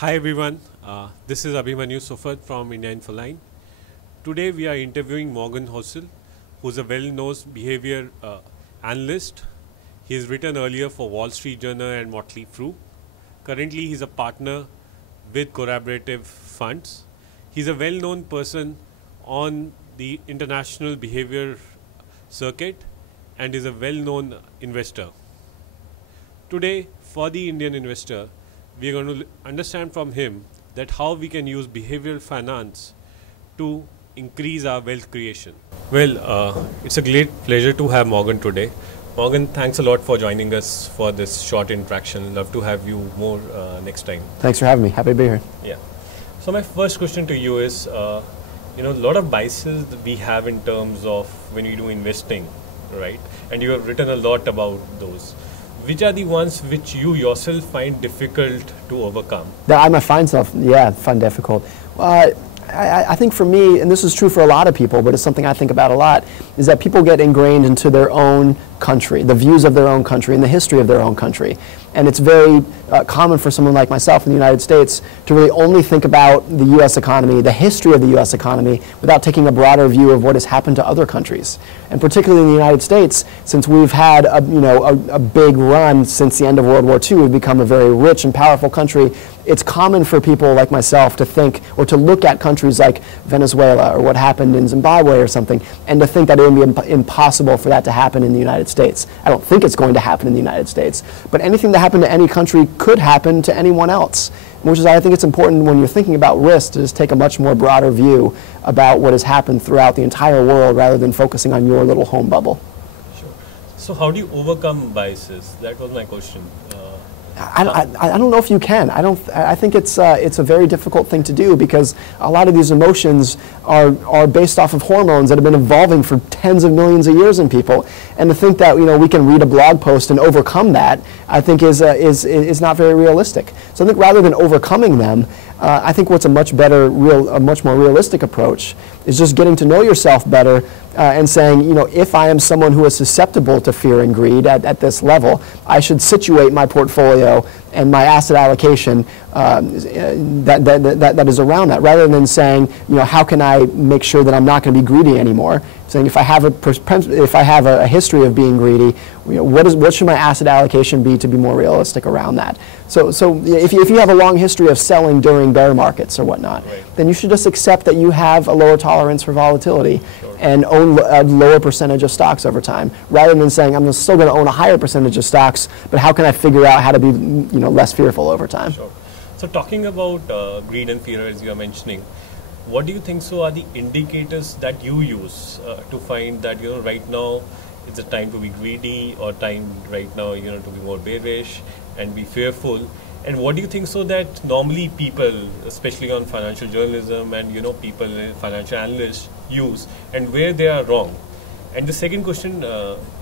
Hi everyone, this is Abhimanyu Sofat from India Infoline. Today we are interviewing Morgan Housel, who's a well-known behavior analyst. He has written earlier for Wall Street Journal and Motley Fool. Currently he's a partner with Collaborative Funds. He's a well-known person on the international behavior circuit and is a well-known investor. Today, for the Indian investor, we are going to understand from him that how we can use behavioral finance to increase our wealth creation. Well, it's a great pleasure to have Morgan today. Morgan, thanks a lot for joining us for this short interaction. Love to have you more next time. Thanks for having me. Happy to be here. Yeah. So my first question to you is, a lot of biases that we have in terms of when we do investing, right? And you have written a lot about those. Which are the ones which you yourself find difficult to overcome? That I find difficult. I think for me, and this is true for a lot of people, but it's something I think about a lot, is that people get ingrained into their own country, the views of their own country, and the history of their own country. And it's very common for someone like myself in the United States to really only think about the U.S. economy, the history of the U.S. economy, without taking a broader view of what has happened to other countries. And particularly in the United States, since we've had a big run since the end of World War II, we've become a very rich and powerful country. It's common for people like myself to think or to look at countries like Venezuela or what happened in Zimbabwe or something, and to think that it would be impossible for that to happen in the United States. I don't think it's going to happen in the United States, but anything that happened to any country could happen to anyone else, which is why I think it's important when you're thinking about risk to just take a much more broader view about what has happened throughout the entire world rather than focusing on your little home bubble. Sure. So how do you overcome biases? That was my question. I don't know if you can. I think it's a very difficult thing to do because a lot of these emotions are based off of hormones that have been evolving for tens of millions of years in people, and to think that we can read a blog post and overcome that, I think is not very realistic. So I think rather than overcoming them, I think what's a much more realistic approach is just getting to know yourself better and saying, if I am someone who is susceptible to fear and greed at this level, I should situate my portfolio and my asset allocation that is around that, rather than saying, how can I make sure that I'm not going to be greedy anymore? Saying if I have a history of being greedy, what should my asset allocation be to be more realistic around that? So if you have a long history of selling during bear markets or whatnot, right, then you should just accept that you have a lower tolerance for volatility, sure, and own a lower percentage of stocks over time, rather than saying I'm still going to own a higher percentage of stocks, but how can I figure out how to be less fearful over time? Sure. So talking about greed and fear, as you are mentioning, what do you think are the indicators that you use to find that right now it's a time to be greedy, or time right now to be more bearish and be fearful? And what do you think that normally people, especially on financial journalism and people, financial analysts use, and where they are wrong? And the second question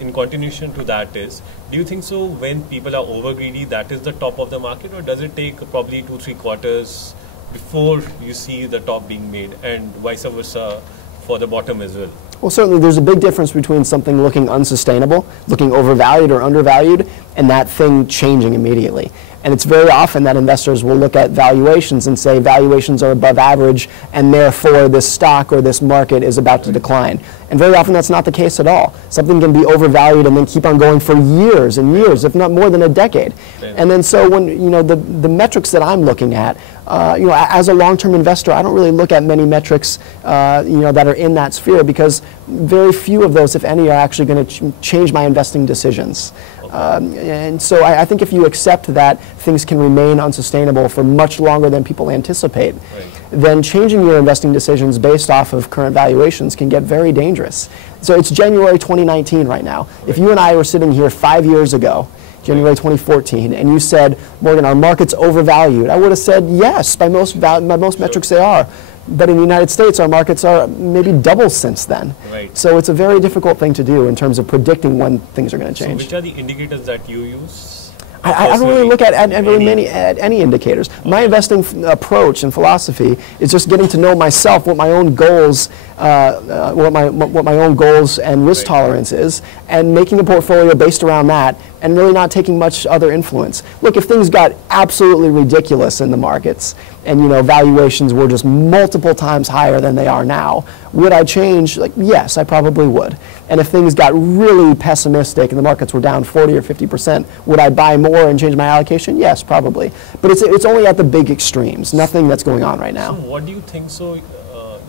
in continuation to that is, do you think when people are over greedy, that is the top of the market, or does it take probably 2-3 quarters before you see the top being made, and vice versa for the bottom as well? Well, certainly there's a big difference between something looking unsustainable, looking overvalued or undervalued, and that thing changing immediately. And it's very often that investors will look at valuations and say valuations are above average, and therefore this stock or this market is about to decline. And very often that's not the case at all. Something can be overvalued and then keep on going for years and years, if not more than a decade. And then so when the metrics that I'm looking at, as a long-term investor, I don't really look at many metrics that are in that sphere, because very few of those, if any, are actually going to change my investing decisions. And so I think if you accept that things can remain unsustainable for much longer than people anticipate, right, then changing your investing decisions based off of current valuations can get very dangerous. So it's January 2019 right now. Right. If you and I were sitting here 5 years ago, January 2014, and you said, Morgan, our market's overvalued, I would have said yes, by most metrics they are. But in the United States, our markets are maybe double since then. Right. So it's a very difficult thing to do in terms of predicting when things are going to change. So which are the indicators that you use? I don't really look at any indicators. My investing approach and philosophy is just getting to know myself, what my own goals, what my own goals and risk tolerance is, and making a portfolio based around that, and really not taking much other influence. Look, if things got absolutely ridiculous in the markets and valuations were just multiple times higher than they are now, would I change? Like, yes, I probably would. And if things got really pessimistic and the markets were down 40 or 50%, would I buy more and change my allocation? Yes, probably. But it's only at the big extremes, nothing that's going on right now. So what do you think? So,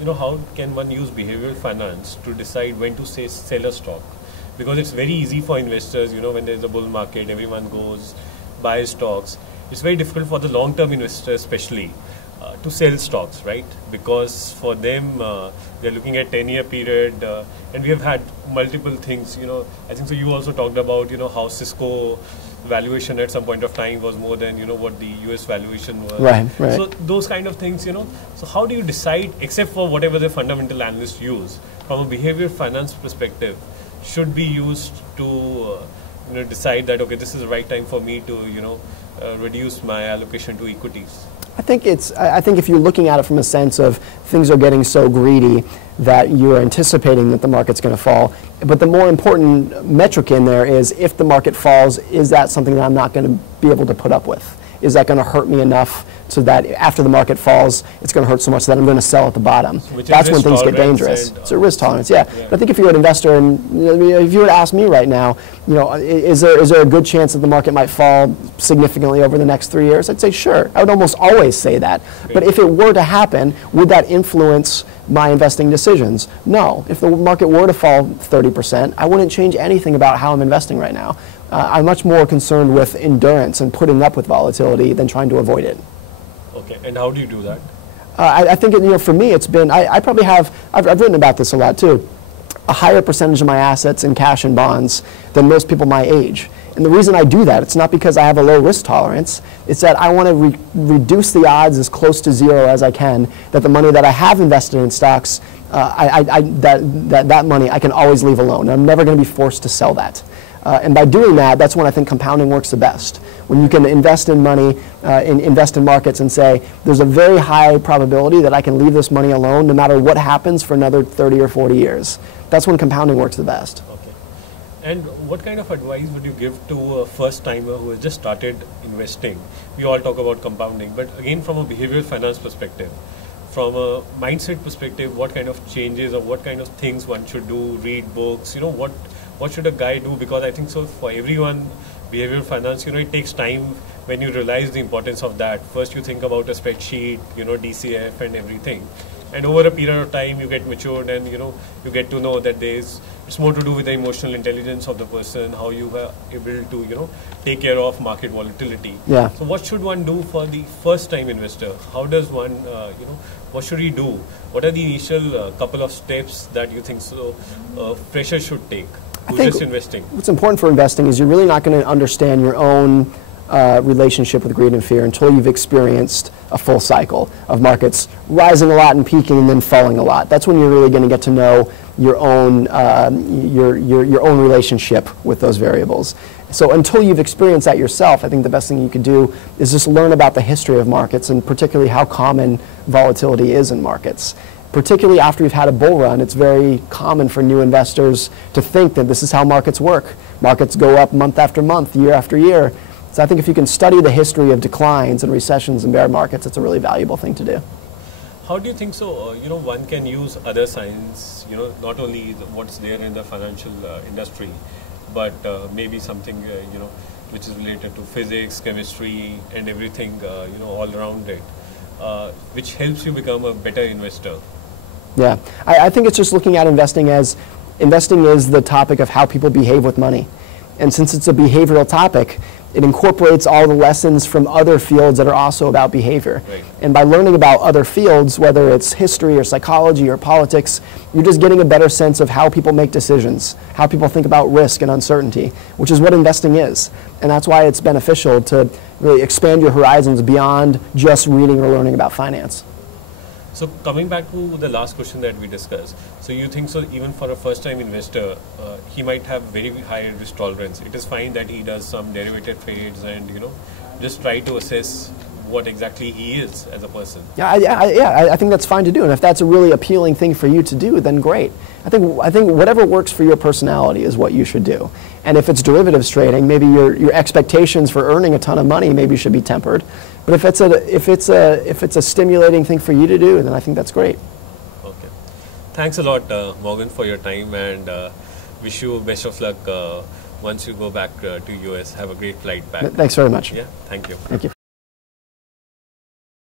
how can one use behavioral finance to decide when to say sell a stock? Because it's very easy for investors, when there's a bull market, everyone goes, buys stocks. It's very difficult for the long-term investor especially to sell stocks, right? Because for them, they're looking at 10-year period, and we have had multiple things, I think so you also talked about, how Cisco valuation at some point of time was more than, what the US valuation was. Right. So those kind of things, so how do you decide, except for whatever the fundamental analysts use, from a behavioral finance perspective, should be used to decide that, okay, this is the right time for me to reduce my allocation to equities? I think if you're looking at it from a sense of things are getting so greedy that you're anticipating that the market's going to fall. But the more important metric in there is, if the market falls, is that something that I'm not going to be able to put up with? Is that going to hurt me enough so that after the market falls, it's going to hurt so much that I'm going to sell at the bottom? That's when things get dangerous. It's a risk tolerance, yeah. But I think if you're an investor, and if you were to ask me right now, is there a good chance that the market might fall significantly over the next 3 years? I'd say sure. I would almost always say that. But if it were to happen, would that influence my investing decisions? No. If the market were to fall 30%, I wouldn't change anything about how I'm investing right now. I'm much more concerned with endurance and putting up with volatility than trying to avoid it. Okay, and how do you do that? I think for me it's been, I probably have, I've written about this a lot too, a higher percentage of my assets in cash and bonds than most people my age. And the reason I do that, it's not because I have a low risk tolerance, it's that I want to reduce the odds as close to zero as I can, that the money that I have invested in stocks, that money I can always leave alone. I'm never going to be forced to sell that. And by doing that, that's when I think compounding works the best. When you can invest in money, invest in markets and say, there's a very high probability that I can leave this money alone no matter what happens for another 30 or 40 years. That's when compounding works the best. Okay. And what kind of advice would you give to a first timer who has just started investing? We all talk about compounding, but again, from a behavioral finance perspective, from a mindset perspective, what kind of changes or what kind of things one should do, read books, what should a guy do? Because I think so for everyone, behavioral finance, it takes time when you realize the importance of that. First you think about a spreadsheet, DCF and everything. And over a period of time you get matured and you get to know that it's more to do with the emotional intelligence of the person, how you are able to take care of market volatility. Yeah. So what should one do for the first time investor? How does one, what should he do? What are the initial couple of steps that you think freshers should take? I think investing. What's important for investing is you're really not going to understand your own relationship with greed and fear until you've experienced a full cycle of markets rising a lot and peaking and then falling a lot. That's when you're really going to get to know your own relationship with those variables. So until you've experienced that yourself, I think the best thing you could do is just learn about the history of markets and particularly how common volatility is in markets. Particularly after you've had a bull run, it's very common for new investors to think that this is how markets work. Markets go up month after month, year after year. So I think if you can study the history of declines and recessions and bear markets, it's a really valuable thing to do. How do you think so, one can use other science, not only what's there in the financial industry, but maybe something, which is related to physics, chemistry, and everything, all around it, which helps you become a better investor? Yeah, I think it's just looking at investing is the topic of how people behave with money. And since it's a behavioral topic, it incorporates all the lessons from other fields that are also about behavior. Right. And by learning about other fields, whether it's history or psychology or politics, you're just getting a better sense of how people make decisions, how people think about risk and uncertainty, which is what investing is. And that's why it's beneficial to really expand your horizons beyond just reading or learning about finance. So coming back to the last question that we discussed, so you think so even for a first-time investor, he might have very high risk tolerance. It is fine that he does some derivative trades and just try to assess what exactly he is as a person. I think that's fine to do, and if that's a really appealing thing for you to do, then great. I think whatever works for your personality is what you should do. And if it's derivatives trading, maybe your expectations for earning a ton of money maybe should be tempered. But if it's a stimulating thing for you to do, then I think that's great. Okay, thanks a lot, Morgan, for your time, and wish you best of luck once you go back to US. Have a great flight back. Thanks very much. Yeah, thank you. Thank you.